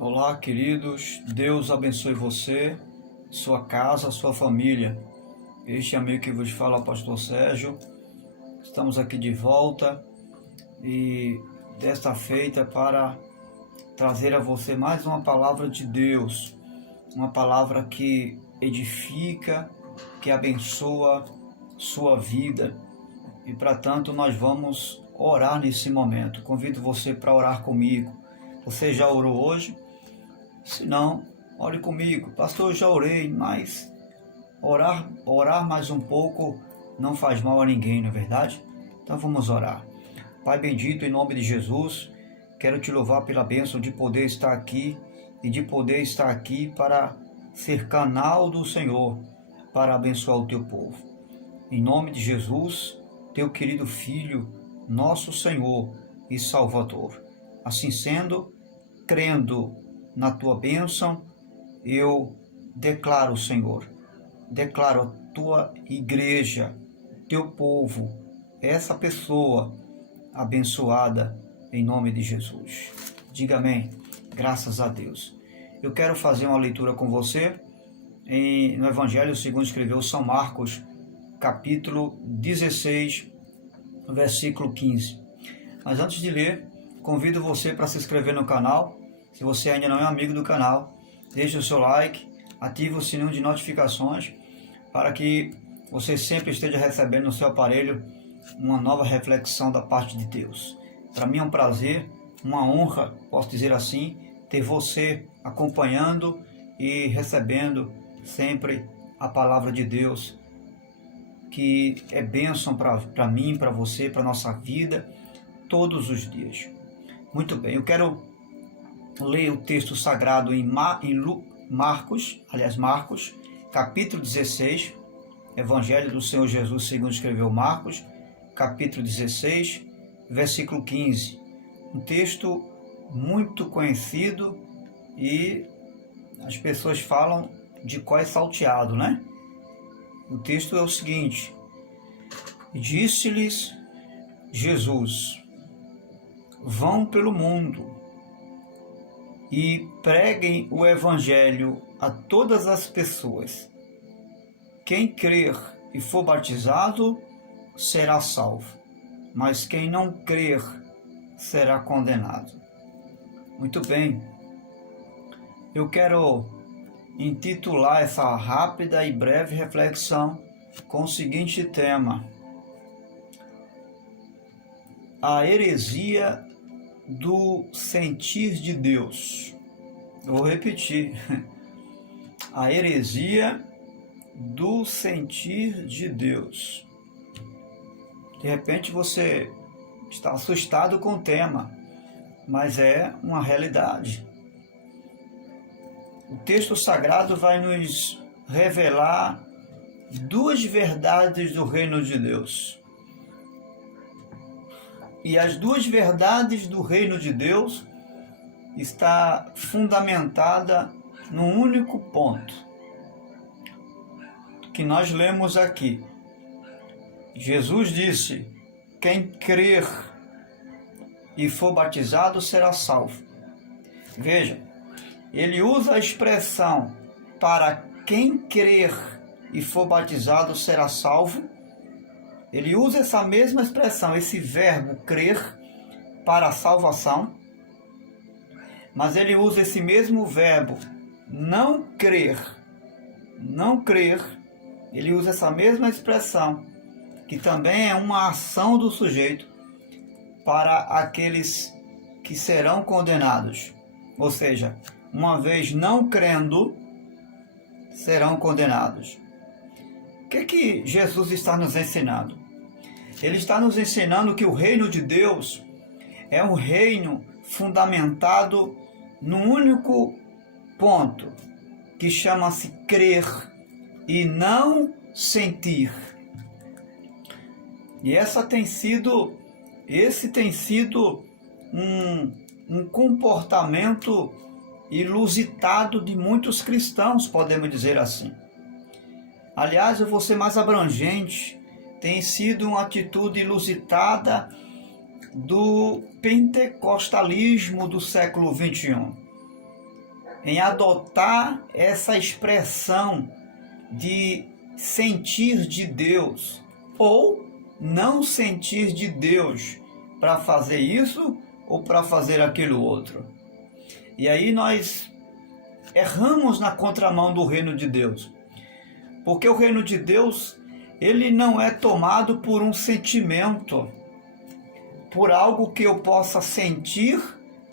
Olá, queridos. Deus abençoe você, sua casa, sua família. Este amigo que vos fala, Pastor Sérgio. Estamos aqui de volta e desta feita para trazer a você mais uma palavra de Deus, uma palavra que edifica, que abençoa sua vida. E para tanto nós vamos orar nesse momento. Convido você para orar comigo. Você já orou hoje? Se não, ore comigo. Pastor, eu já orei, mas orar mais um pouco não faz mal a ninguém, não é verdade? Então vamos orar. Pai bendito, em nome de Jesus, quero te louvar pela bênção de poder estar aqui e de poder estar aqui para ser canal do Senhor, para abençoar o teu povo. Em nome de Jesus, teu querido Filho, nosso Senhor e Salvador. Assim sendo, crendo na tua bênção, eu declaro, Senhor, declaro a tua igreja, teu povo, essa pessoa abençoada em nome de Jesus. Diga amém. Graças a Deus. Eu quero fazer uma leitura com você no Evangelho segundo escreveu São Marcos, capítulo 16, versículo 15. Mas antes de ler, convido você para se inscrever no canal. Se você ainda não é amigo do canal, deixe o seu like, ative o sininho de notificações para que você sempre esteja recebendo no seu aparelho uma nova reflexão da parte de Deus. Para mim é um prazer, uma honra, posso dizer assim, ter você acompanhando e recebendo sempre a palavra de Deus, que é bênção para mim, para você, para a nossa vida, todos os dias. Muito bem, eu quero ler o texto sagrado em Marcos, capítulo 16, Evangelho do Senhor Jesus segundo escreveu Marcos, capítulo 16, versículo 15. Um texto muito conhecido e as pessoas falam de cor salteado, né? O texto é o seguinte: disse-lhes Jesus: vão pelo mundo e preguem o Evangelho a todas as pessoas. Quem crer e for batizado será salvo, mas quem não crer será condenado. Muito bem, eu quero intitular essa rápida e breve reflexão com o seguinte tema: a heresia do sentir de Deus. Eu vou repetir: a heresia do sentir de Deus. De repente você está assustado com o tema, mas é uma realidade. O texto sagrado vai nos revelar duas verdades do reino de Deus. E as duas verdades do reino de Deus está fundamentada num único ponto que nós lemos aqui. Jesus disse: quem crer e for batizado será salvo. Veja, ele usa a expressão para quem crer e for batizado será salvo. Ele usa essa mesma expressão, esse verbo crer, para a salvação, mas ele usa esse mesmo verbo não crer, ele usa essa mesma expressão, que também é uma ação do sujeito, para aqueles que serão condenados. Ou seja, uma vez não crendo, serão condenados. O que Jesus está nos ensinando? Ele está nos ensinando que o reino de Deus é um reino fundamentado num único ponto, que chama-se crer e não sentir. E esse tem sido um comportamento ilusitado de muitos cristãos, podemos dizer assim. Aliás, eu vou ser mais abrangente, tem sido uma atitude ilusitada do pentecostalismo do século XXI. em adotar essa expressão de sentir de Deus ou não sentir de Deus para fazer isso ou para fazer aquilo outro. E aí nós erramos na contramão do reino de Deus. Porque o reino de Deus, ele não é tomado por um sentimento, por algo que eu possa sentir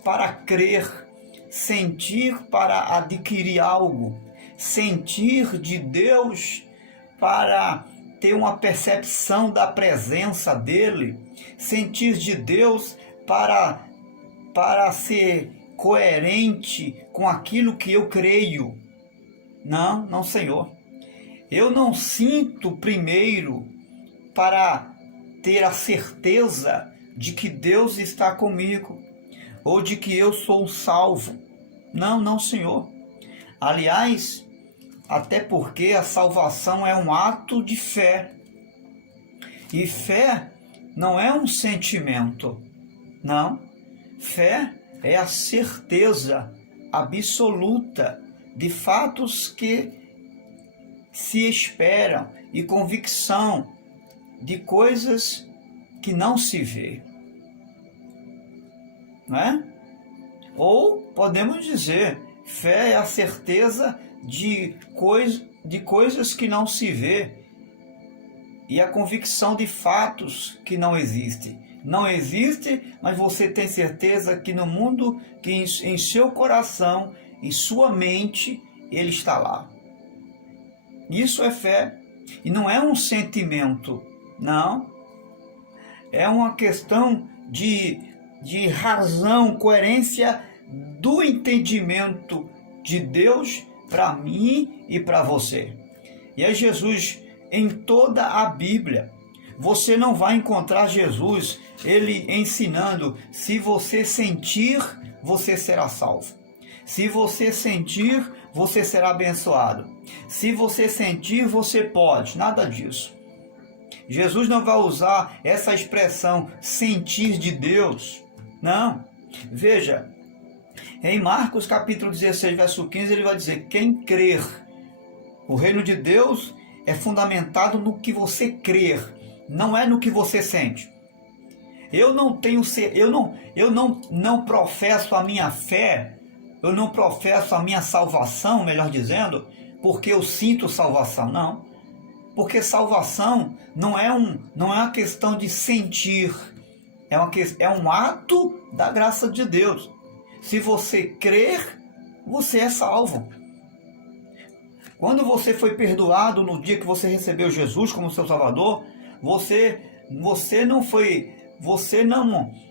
para crer, sentir para adquirir algo, sentir de Deus para ter uma percepção da presença dele, sentir de Deus para ser coerente com aquilo que eu creio. Não, Senhor. Eu não sinto primeiro para ter a certeza de que Deus está comigo ou de que eu sou salvo. Não, Senhor. Aliás, até porque a salvação é um ato de fé. E fé não é um sentimento. Não. Fé é a certeza absoluta de fatos que se esperam e convicção de coisas que não se vê. Não é? Ou podemos dizer, fé é a certeza de coisas que não se vê e a convicção de fatos que não existem. Não existe, mas você tem certeza que no mundo, que em seu coração, em sua mente, ele está lá. Isso é fé. E não é um sentimento, não. É uma questão de razão, coerência do entendimento de Deus para mim e para você. E é Jesus em toda a Bíblia. Você não vai encontrar Jesus, ele ensinando, se você sentir, você será salvo. Se você sentir, você será abençoado. Se você sentir, você pode. Nada disso. Jesus não vai usar essa expressão sentir de Deus. Não. Veja, em Marcos capítulo 16, verso 15, ele vai dizer, quem crer, o reino de Deus é fundamentado no que você crer, não é no que você sente. Eu não professo a minha fé, eu não professo a minha salvação, melhor dizendo, porque eu sinto salvação, não. Porque salvação não é uma questão de sentir, é um ato da graça de Deus. Se você crer, você é salvo. Quando você foi perdoado no dia que você recebeu Jesus como seu Salvador, você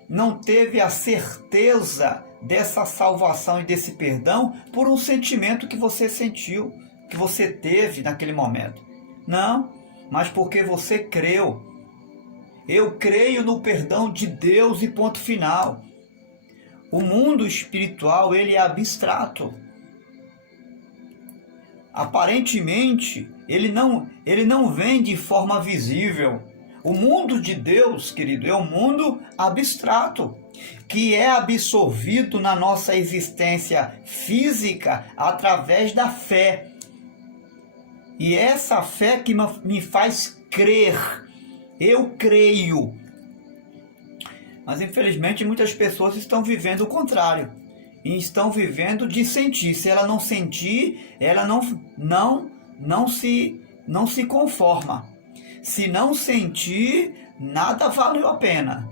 não teve a certeza dessa salvação e desse perdão por um sentimento que você sentiu, que você teve naquele momento. Não, mas porque você creu. Eu creio no perdão de Deus e ponto final. O mundo espiritual, ele é abstrato. Aparentemente, ele não vem de forma visível. O mundo de Deus, querido, é um mundo abstrato, que é absorvido na nossa existência física através da fé. E essa fé que me faz crer. Eu creio. Mas infelizmente muitas pessoas estão vivendo o contrário. E estão vivendo de sentir. Se ela não sentir, ela não se conforma. Se não sentir, nada valeu a pena.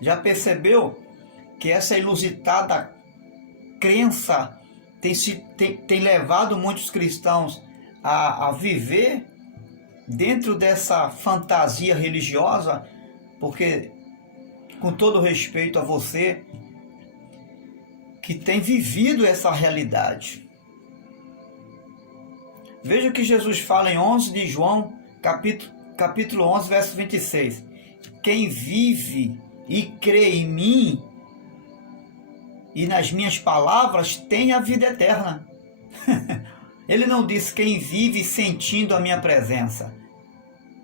Já percebeu que essa inusitada crença tem levado muitos cristãos a viver dentro dessa fantasia religiosa? Porque, com todo respeito a você que tem vivido essa realidade, veja o que Jesus fala em 11 de João, capítulo 11, verso 26. Quem vive e crê em mim e nas minhas palavras tem a vida eterna. Ele não diz quem vive sentindo a minha presença.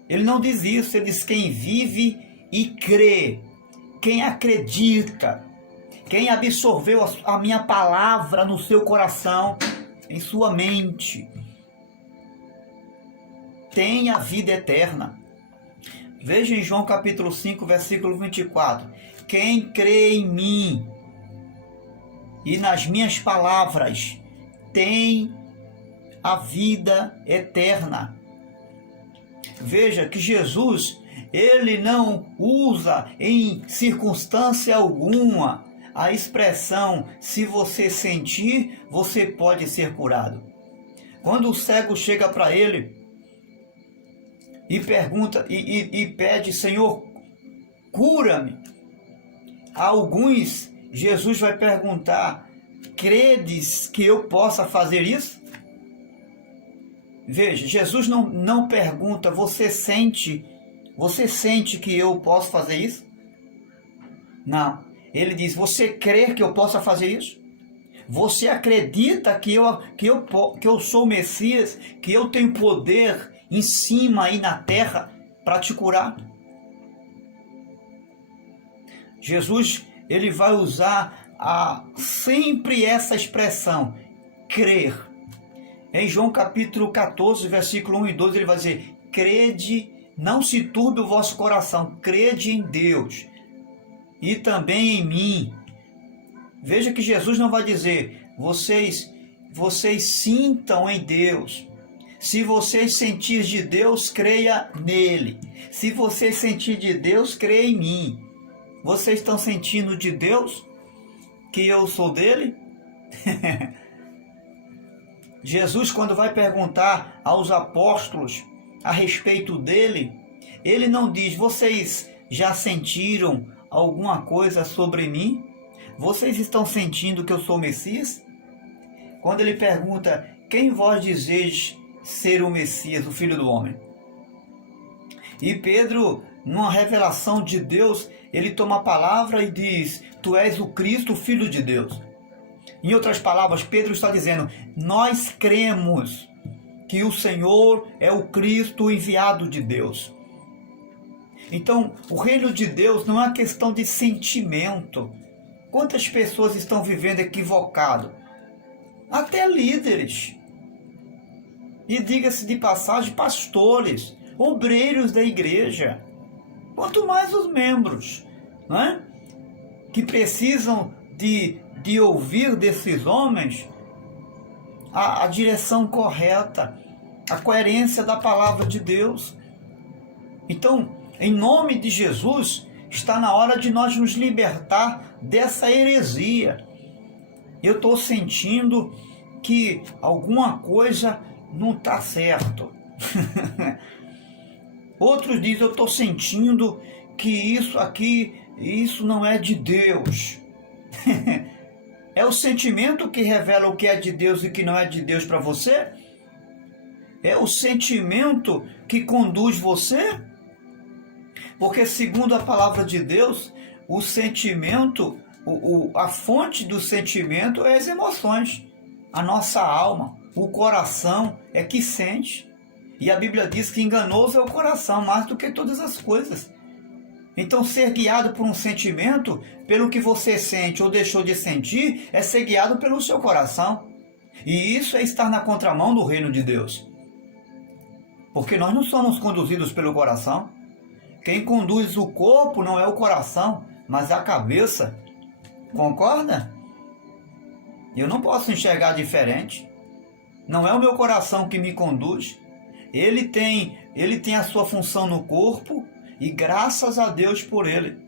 Ele não diz isso, ele diz quem vive e crê, quem acredita. quem absorveu a minha palavra no seu coração, em sua mente, tem a vida eterna. Veja em João capítulo 5, versículo 24. Quem crê em mim e nas minhas palavras tem a vida eterna. Veja que Jesus, ele não usa em circunstância alguma a expressão se você sentir, você pode ser curado. Quando o cego chega para ele e pergunta e pede, Senhor, cura-me. A alguns, Jesus vai perguntar, credes que eu possa fazer isso? Veja, Jesus não pergunta, você sente que eu posso fazer isso? Não. Ele diz, você crê que eu possa fazer isso? Você acredita que eu sou o Messias, que eu tenho poder em cima aí na terra para te curar? Jesus, ele vai usar sempre essa expressão, crer. Em João capítulo 14, versículo 1 e 12, ele vai dizer, crede, não se turbe o vosso coração, crede em Deus e também em mim. Veja que Jesus não vai dizer, vocês sintam em Deus. Se vocês sentir de Deus, creia nele. Se vocês sentir de Deus, creia em mim. Vocês estão sentindo de Deus que eu sou dele? Jesus, quando vai perguntar aos apóstolos a respeito dele, ele não diz, vocês já sentiram alguma coisa sobre mim? Vocês estão sentindo que eu sou o Messias? Quando ele pergunta, quem vós dizeis ser o Messias, o Filho do Homem? E Pedro, numa revelação de Deus, ele toma a palavra e diz, tu és o Cristo, o Filho de Deus. Em outras palavras, Pedro está dizendo, nós cremos que o Senhor é o Cristo, o enviado de Deus. Então, o reino de Deus não é uma questão de sentimento. Quantas pessoas estão vivendo equivocado? Até líderes. E diga-se de passagem, pastores, obreiros da igreja. Quanto mais os membros, né? Que precisam de ouvir desses homens a direção correta, a coerência da palavra de Deus. Então, em nome de Jesus, está na hora de nós nos libertar dessa heresia. Eu estou sentindo que alguma coisa não está certo. Outros dizem, eu estou sentindo que isso não é de Deus. É o sentimento que revela o que é de Deus e o que não é de Deus para você? É o sentimento que conduz você? Porque segundo a palavra de Deus, o sentimento, a fonte do sentimento é as emoções. A nossa alma, o coração é que sente. E a Bíblia diz que enganoso é o coração, mais do que todas as coisas. Então, ser guiado por um sentimento, pelo que você sente ou deixou de sentir, é ser guiado pelo seu coração. E isso é estar na contramão do reino de Deus. Porque nós não somos conduzidos pelo coração. Quem conduz o corpo não é o coração, mas a cabeça. Concorda? Eu não posso enxergar diferente. Não é o meu coração que me conduz. Ele tem a sua função no corpo e graças a Deus por ele.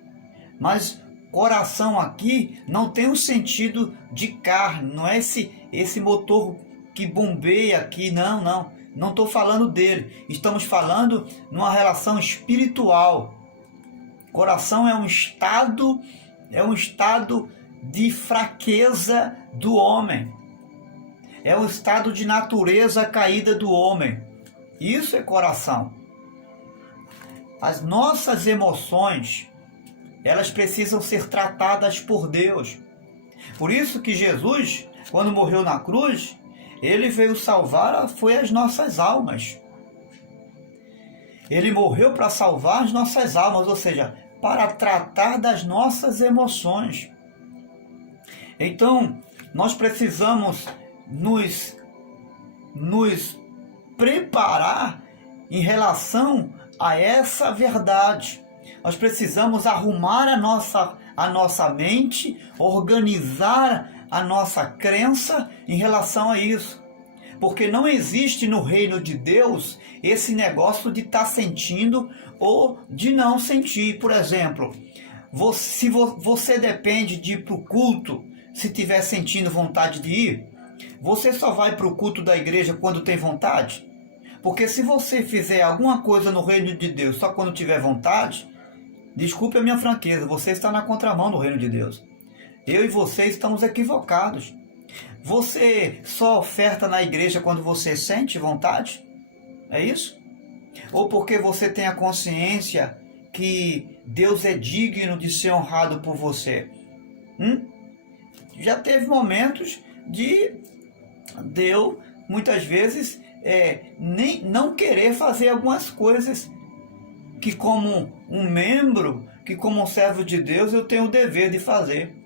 Mas coração aqui não tem o sentido de carne, não é esse motor que bombeia aqui, não estou falando dele. Estamos falando numa relação espiritual. Coração é um estado de fraqueza do homem. É um estado de natureza caída do homem. Isso é coração. As nossas emoções, elas precisam ser tratadas por Deus. Por isso que Jesus, quando morreu na cruz, ele veio salvar, foi as nossas almas. Ele morreu para salvar as nossas almas, ou seja, para tratar das nossas emoções. Então, nós precisamos nos preparar em relação a essa verdade. Nós precisamos arrumar a nossa mente, organizar a nossa crença em relação a isso. Porque não existe no reino de Deus esse negócio de estar sentindo ou de não sentir. Por exemplo, se você depende de ir para o culto, se estiver sentindo vontade de ir, você só vai para o culto da igreja quando tem vontade? Porque se você fizer alguma coisa no reino de Deus só quando tiver vontade, desculpe a minha franqueza, você está na contramão do reino de Deus. Eu e você estamos equivocados. Você só oferta na igreja quando você sente vontade? É isso? Ou porque você tem a consciência que Deus é digno de ser honrado por você? Já teve momentos de eu, muitas vezes, nem não querer fazer algumas coisas que como um membro, que como um servo de Deus, eu tenho o dever de fazer.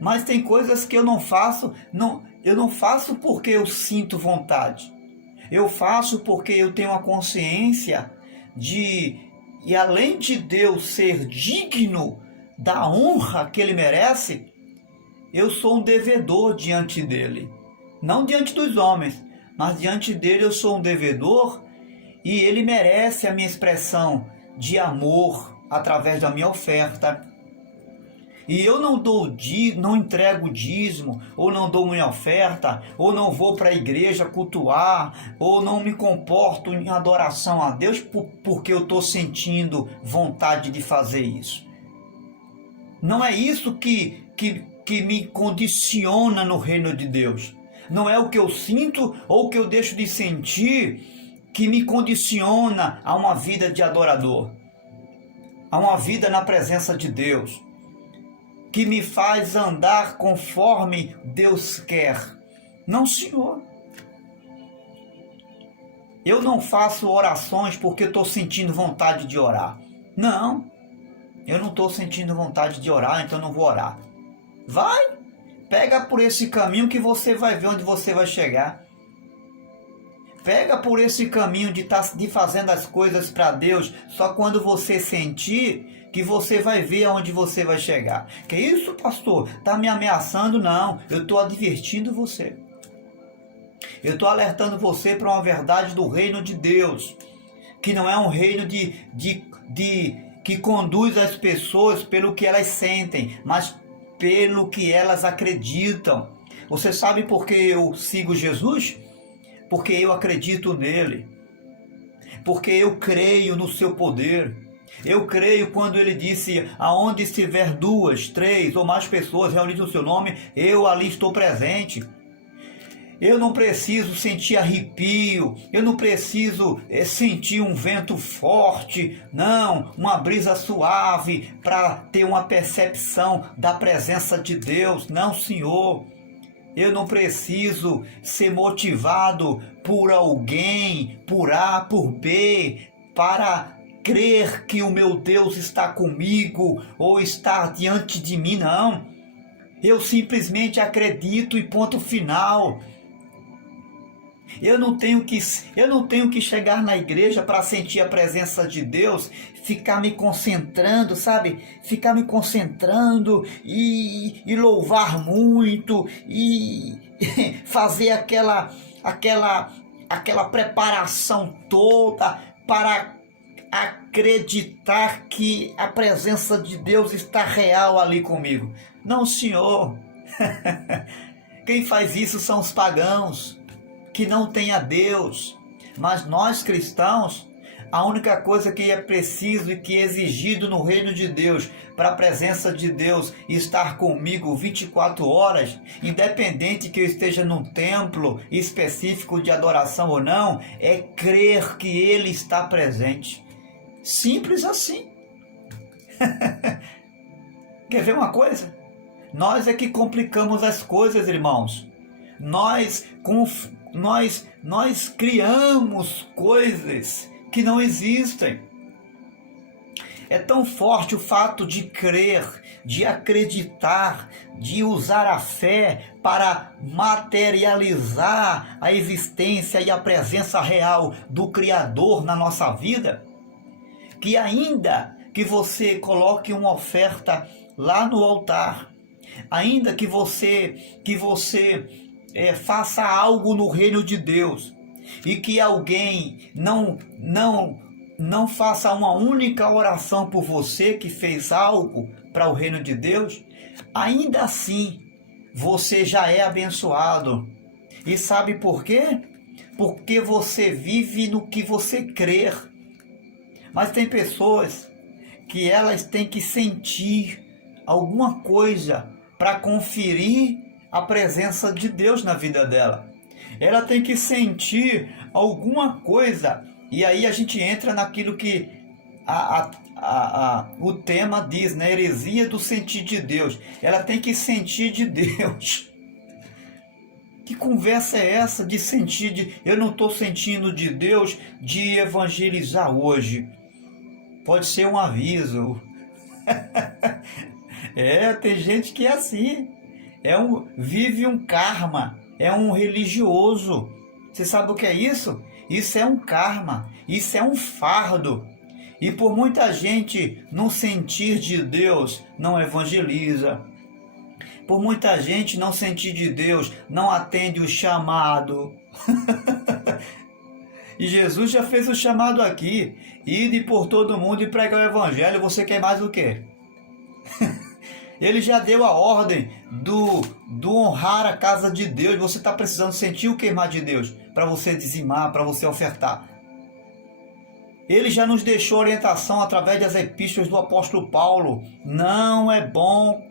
Mas tem coisas que eu não faço, eu não faço porque eu sinto vontade. Eu faço porque eu tenho a consciência e além de Deus ser digno da honra que Ele merece, eu sou um devedor diante dEle. Não diante dos homens, mas diante dEle eu sou um devedor e Ele merece a minha expressão de amor através da minha oferta. E eu não entrego dízimo, ou não dou minha oferta, ou não vou para a igreja cultuar, ou não me comporto em adoração a Deus porque eu estou sentindo vontade de fazer isso. Não é isso que me condiciona no reino de Deus. Não é o que eu sinto ou o que eu deixo de sentir que me condiciona a uma vida de adorador, a uma vida na presença de Deus, que me faz andar conforme Deus quer. Não, Senhor. Eu não faço orações porque estou sentindo vontade de orar. Não, eu não estou sentindo vontade de orar, então não vou orar. Vai, pega por esse caminho que você vai ver onde você vai chegar. Pega por esse caminho de fazendo as coisas para Deus, só quando você sentir que você vai ver aonde você vai chegar. Que isso, pastor? Está me ameaçando? Não, eu estou advertindo você. Eu estou alertando você para uma verdade do reino de Deus, que não é um reino que conduz as pessoas pelo que elas sentem, mas pelo que elas acreditam. Você sabe por que eu sigo Jesus? Porque eu acredito nele, porque eu creio no seu poder. Eu creio quando ele disse: aonde estiver 2, 3 ou mais pessoas reunidas no seu nome, eu ali estou presente. Eu não preciso sentir arrepio, eu não preciso sentir um vento forte, não, uma brisa suave para ter uma percepção da presença de Deus. Não, Senhor. Eu não preciso ser motivado por alguém, por A, por B, para crer que o meu Deus está comigo ou está diante de mim, não. Eu simplesmente acredito e ponto final. Eu não tenho que chegar na igreja para sentir a presença de Deus, ficar me concentrando, sabe? Ficar me concentrando e louvar muito e fazer aquela preparação toda para acreditar que a presença de Deus está real ali comigo. Não, Senhor. Quem faz isso são os pagãos, que não tem a Deus. Mas nós cristãos, a única coisa que é preciso e que é exigido no reino de Deus, para a presença de Deus estar comigo 24 horas, independente que eu esteja num templo específico de adoração ou não, é crer que Ele está presente. Simples assim. Quer ver uma coisa? Nós é que complicamos as coisas, irmãos. Nós criamos coisas que não existem. É tão forte o fato de crer, de acreditar, de usar a fé para materializar a existência e a presença real do Criador na nossa vida, que ainda que você coloque uma oferta lá no altar, ainda que você faça algo no reino de Deus e que alguém não faça uma única oração por você que fez algo para o reino de Deus, ainda assim você já é abençoado. E sabe por quê? Porque você vive no que você crer. Mas tem pessoas que elas têm que sentir alguma coisa para conferir a presença de Deus na vida dela. Ela tem que sentir alguma coisa, e aí a gente entra naquilo que o tema diz, né? Heresia do sentir de Deus. Ela tem que sentir de Deus. Que conversa é essa de sentir eu não estou sentindo de Deus de evangelizar hoje? Pode ser um aviso. Tem gente que é assim. Vive um karma. É um religioso. Você sabe o que é isso? Isso é um karma. Isso é um fardo. E por muita gente não sentir de Deus, não evangeliza. Por muita gente não sentir de Deus, não atende o chamado. E Jesus já fez o chamado aqui. Ide por todo mundo e pregar o evangelho. Você quer mais o quê? Ele já deu a ordem do honrar a casa de Deus. Você está precisando sentir o que mais de Deus? Para você dizimar, para você ofertar. Ele já nos deixou orientação através das epístolas do apóstolo Paulo. Não é bom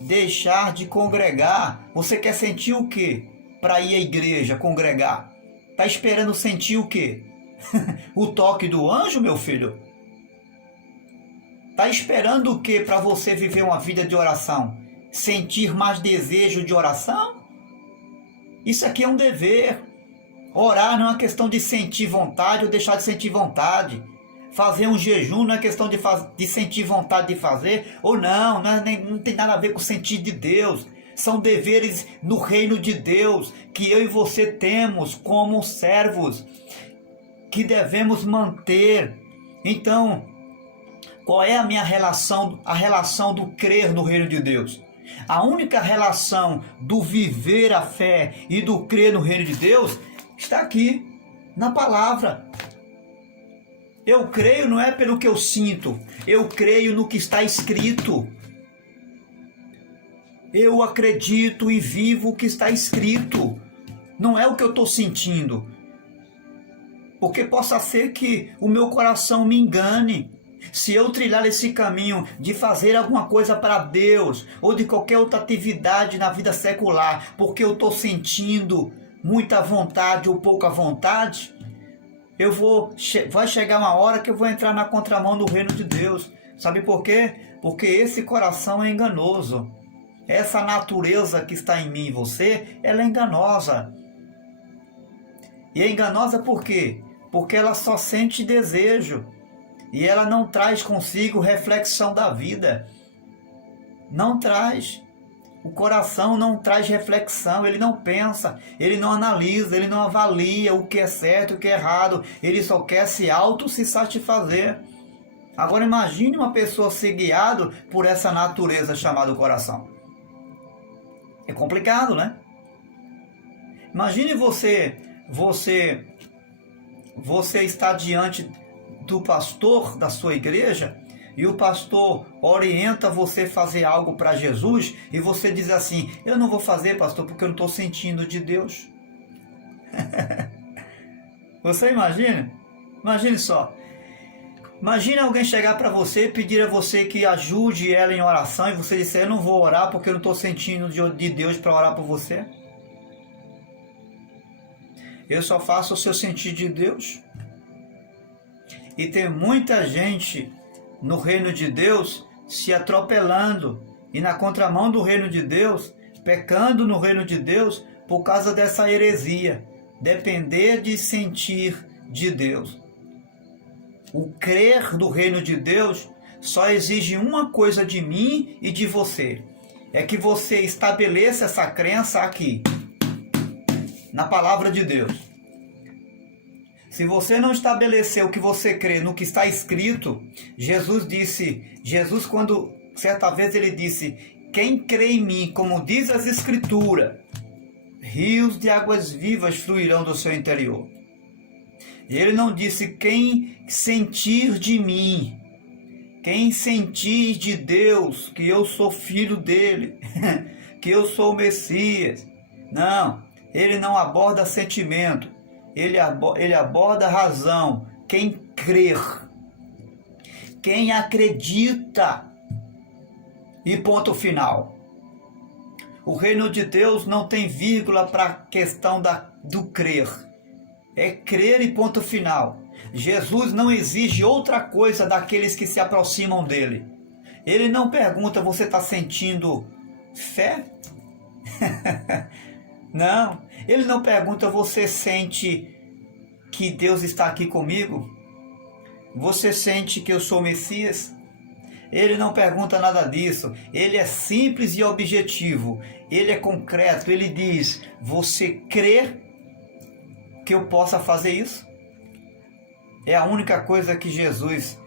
deixar de congregar. Você quer sentir o quê? Para ir à igreja, congregar. Está esperando sentir o quê? O toque do anjo, meu filho? Está esperando o quê para você viver uma vida de oração? Sentir mais desejo de oração? Isso aqui é um dever. Orar não é uma questão de sentir vontade ou deixar de sentir vontade. Fazer um jejum não é questão de sentir vontade de fazer ou não. Não tem nada a ver com o sentir de Deus. São deveres no reino de Deus que eu e você temos como servos, que devemos manter. Então, qual é a minha relação? A relação do crer no reino de Deus. A única relação do viver a fé e do crer no reino de Deus está aqui, na palavra. Eu creio não é pelo que eu sinto, eu creio no que está escrito. Eu acredito e vivo o que está escrito. Não é o que eu estou sentindo. Porque possa ser que o meu coração me engane. Se eu trilhar esse caminho de fazer alguma coisa para Deus ou de qualquer outra atividade na vida secular, porque eu estou sentindo muita vontade ou pouca vontade, vai chegar uma hora que eu vou entrar na contramão do reino de Deus. Sabe por quê? Porque esse coração é enganoso. Essa natureza que está em mim e você, ela é enganosa. E é enganosa por quê? Porque ela só sente desejo. E ela não traz consigo reflexão da vida. Não traz. O coração não traz reflexão, ele não pensa, ele não analisa, ele não avalia o que é certo e o que é errado. Ele só quer se satisfazer. Agora imagine uma pessoa ser guiado por essa natureza chamada coração. É complicado, né? Imagine você está diante do pastor da sua igreja e o pastor orienta você a fazer algo para Jesus e você diz assim: eu não vou fazer, pastor, porque eu não estou sentindo de Deus. Você imagina? Imagine só. Imagine alguém chegar para você e pedir a você que ajude ela em oração e você disser: eu não vou orar porque eu não estou sentindo de Deus para orar por você. Eu só faço o seu sentir de Deus. E tem muita gente no reino de Deus se atropelando e na contramão do reino de Deus, pecando no reino de Deus por causa dessa heresia, depender de sentir de Deus. O crer do reino de Deus só exige uma coisa de mim e de você. É que você estabeleça essa crença aqui, na palavra de Deus. Se você não estabelecer o que você crê no que está escrito, Jesus quando certa vez ele disse, quem crê em mim, como diz as escrituras, rios de águas vivas fluirão do seu interior. Ele não disse quem sentir de mim, quem sentir de Deus, que eu sou filho dele, que eu sou o Messias. Não, ele não aborda sentimento, ele aborda razão. Quem crer, quem acredita, e ponto final. O reino de Deus não tem vírgula para a questão do crer. É crer e ponto final. Jesus não exige outra coisa daqueles que se aproximam dele. Ele não pergunta, você está sentindo fé? Não. Ele não pergunta, você sente que Deus está aqui comigo? Você sente que eu sou o Messias? Ele não pergunta nada disso. Ele é simples e objetivo. Ele é concreto. Ele diz, você crê que eu possa fazer isso? É a única coisa que Jesus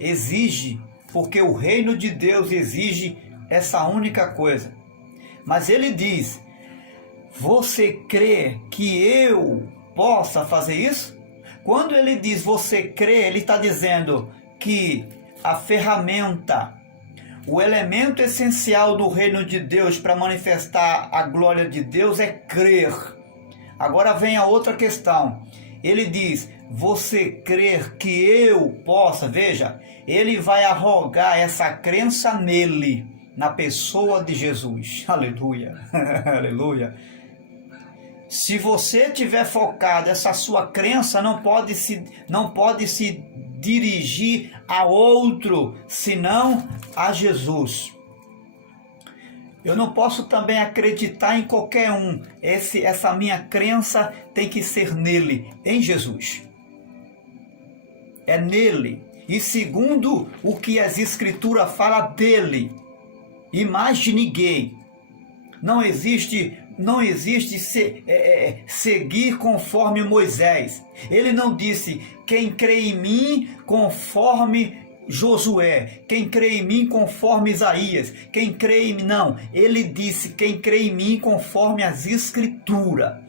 exige, porque o reino de Deus exige essa única coisa. Mas ele diz, você crê que eu possa fazer isso? Quando ele diz você crê, ele está dizendo que a ferramenta, o elemento essencial do reino de Deus para manifestar a glória de Deus é crer. Agora vem a outra questão. Ele diz, você crer que eu possa, veja, ele vai arrogar essa crença nele, na pessoa de Jesus. Aleluia, aleluia. Se você tiver focado, essa sua crença não pode se dirigir a outro, senão a Jesus. Eu não posso também acreditar em qualquer um. Essa minha crença tem que ser nele, em Jesus. É nele. E segundo o que as Escrituras falam dele, e mais de ninguém. Não existe seguir conforme Moisés. Ele não disse, quem crê em mim conforme Josué, quem crê em mim conforme Isaías, quem crê em mim, não. Ele disse, quem crê em mim conforme as Escrituras.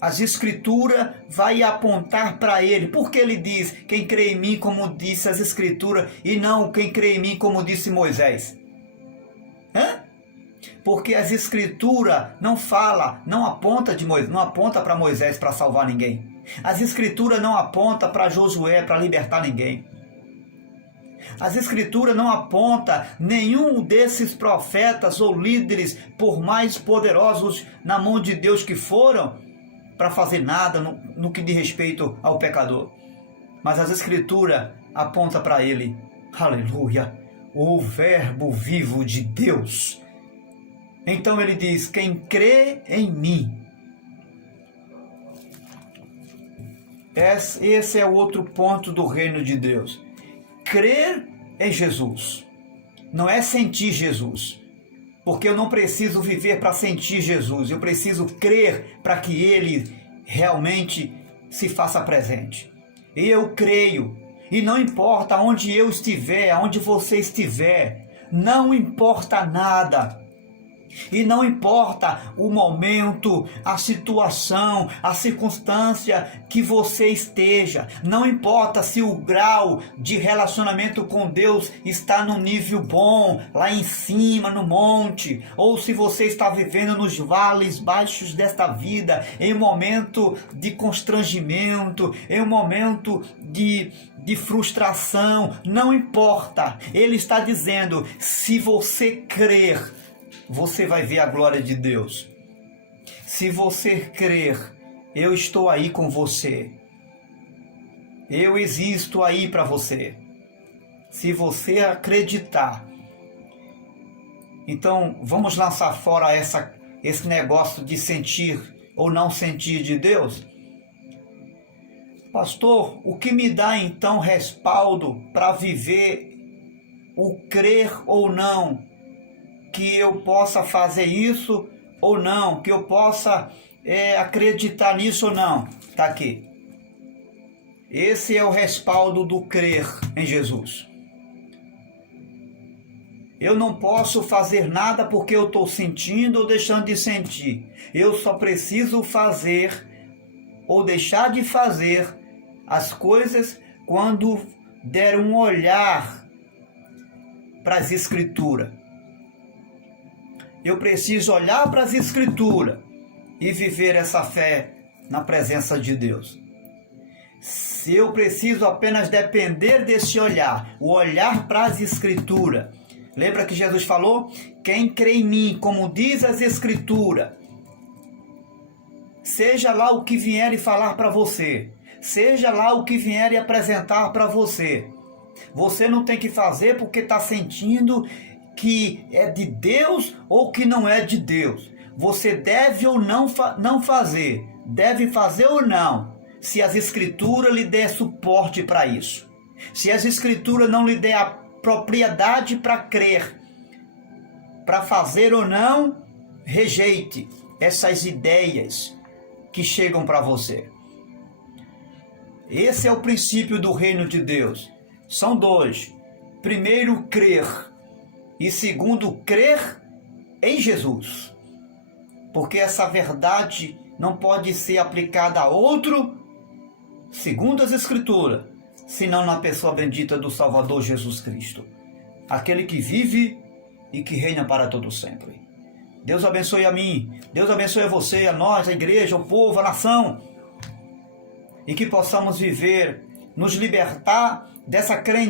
As Escrituras vai apontar para ele. Por que ele diz, quem crê em mim como disse as Escrituras, e não quem crê em mim como disse Moisés? Porque as Escrituras não aponta para Moisés para salvar ninguém. As Escrituras não aponta para Josué para libertar ninguém. As Escrituras não aponta nenhum desses profetas ou líderes, por mais poderosos na mão de Deus que foram, para fazer nada no que diz respeito ao pecador. Mas as Escrituras aponta para ele. Aleluia! O verbo vivo de Deus. Então ele diz, quem crê em mim. Esse é o outro ponto do reino de Deus. Crer em Jesus. Não é sentir Jesus. Porque eu não preciso viver para sentir Jesus. Eu preciso crer para que ele realmente se faça presente. Eu creio. E não importa onde eu estiver, onde você estiver. Não importa nada. E não importa o momento, a situação, a circunstância que você esteja. Não importa se o grau de relacionamento com Deus está no nível bom, lá em cima, no monte. Ou se você está vivendo nos vales baixos desta vida, em um momento de constrangimento, em um momento de frustração. Não importa. Ele está dizendo, se você crer, você vai ver a glória de Deus. Se você crer, eu estou aí com você. Eu existo aí para você. Se você acreditar. Então, vamos lançar fora esse negócio de sentir ou não sentir de Deus? Pastor, o que me dá então respaldo para viver o crer ou não, que eu possa fazer isso ou não, que eu possa acreditar nisso ou não? Está aqui. Esse é o respaldo do crer em Jesus. Eu não posso fazer nada porque eu estou sentindo ou deixando de sentir. Eu só preciso fazer ou deixar de fazer as coisas quando der um olhar para as Escrituras. Eu preciso olhar para as Escrituras e viver essa fé na presença de Deus. Se eu preciso apenas depender desse olhar, o olhar para as Escrituras. Lembra que Jesus falou? Quem crê em mim, como diz as Escrituras, seja lá o que vier e falar para você, seja lá o que vier e apresentar para você, você não tem que fazer porque está sentindo que é de Deus ou que não é de Deus. Você deve ou não fazer, deve fazer ou não, se as Escrituras lhe der suporte para isso. Se as Escrituras não lhe der a propriedade para crer, para fazer ou não, rejeite essas ideias que chegam para você. Esse é o princípio do reino de Deus. São dois. Primeiro, crer. E segundo, crer em Jesus. Porque essa verdade não pode ser aplicada a outro, segundo as Escrituras, senão na pessoa bendita do Salvador Jesus Cristo. Aquele que vive e que reina para todo sempre. Deus abençoe a mim, Deus abençoe a você, a nós, a igreja, o povo, a nação. E que possamos viver, nos libertar dessa crença